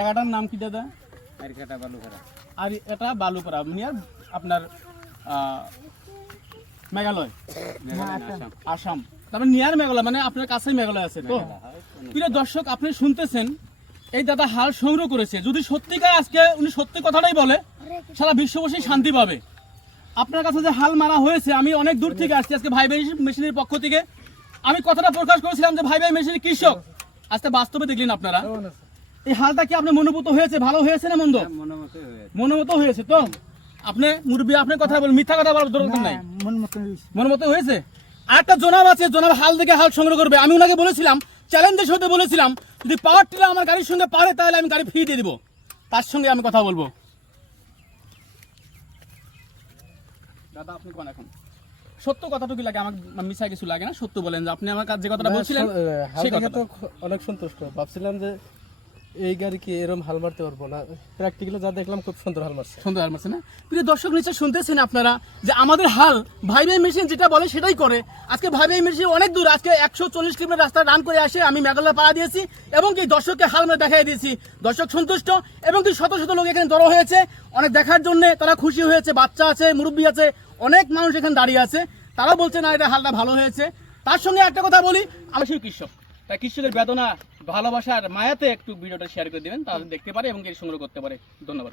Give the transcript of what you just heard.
জায়গাটার নাম কি দাদা? আরকাটা বালুপাড়া। আর এটা বালুপাড়া নিয়ার আপনার মেঘালয়, আসাম। তারপরে নিয়ার মেঘালয় মানে আপনার কাছেই মেঘালয় আছে তো। প্রিয় দর্শক, আপনি শুনতেছেন এই দাদা হাল সংগ্রহ করেছে। যদি সত্যিকার আজকে উনি সত্যি কথাটাই বলে, সারা বিশ্ববাসী শান্তি পাবে। আপনার কাছে যে হাল মারা হয়েছে, আমি অনেক দূর থেকে আসছি আজকে ভাই ভাই মেশিনের পক্ষ থেকে। আমি কথাটা প্রকাশ করেছিলাম যে ভাই ভাই মেশিনের কৃষক, আজকে বাস্তবে দেখলেন আপনারা। এই হালটা কি আপনার মনোভূত হয়েছে? ভালো হয়েছে না মন্দ? মনোমতো হয়েছে তো। আপনি মুরব্বী, আপনার কথা বলেন, মিথ্যা কথা বলার দরকার নাই, মনোমতো হয়েছে। আরেকটা জনাব আছে, জনাব হাল থেকে হাল সংগ্রহ করবে। আমি ওনাকে বলেছিলাম, চ্যালেঞ্জের সাথে বলেছিলাম, যদি পাওয়ার টিলার আমার গাড়ির সঙ্গে পারে তাহলে আমি গাড়ি ফ্রি দিয়ে দিব। তার সঙ্গে আমি কথা বলবো। দাদা আপনি কোন এখন সত্য কথাটুকু লাগে, আমার মিশা কিছু লাগে না, সত্য বলেন যে আপনি আমার কাছে যে কথাটা বলছিলেন সেই কথাটা। তো অনেক সন্তুষ্ট, ভাবছিলাম যে এই গাড়ি কি এরকম হাল মারতে পারবো না, প্র্যাকটিক্যালি যা দেখলাম খুব সুন্দর হাল মারছে। সুন্দর হাল মারছে না? প্রিয় দর্শক, নিশ্চয় শুনতেছেন আপনারা যে আমাদের হাল ভাই ভাই মেশিন যেটা বলে সেটাই করে। আজকে ভাই ভাই মেশিন অনেক দূর, আজকে 140 কিলোমিটার রাস্তা রান করে আসে আমি মেঘালয় পাড়া দিয়েছি এবং কি দর্শককে হাল মেরে দেখাই দিয়েছি। দর্শক সন্তুষ্ট এবং কি শত শত লোক এখানে জড়ো হয়েছে অনেক দেখার জন্য, তারা খুশি হয়েছে। বাচ্চা আছে, মুরব্বী আছে, অনেক মানুষ এখানে দাঁড়িয়ে আছে, তারা বলছে না এটা হালটা ভালো হয়েছে। তার সঙ্গে একটা কথা বলি, আমি শুধু কৃষক, তাই কৃষকের বেদনা, ভালোবাসার মায়াতে একটু ভিডিওটা শেয়ার করে দিবেন, তাহলে দেখতে পারে এবং সংগ্রহ করতে পারে। ধন্যবাদ।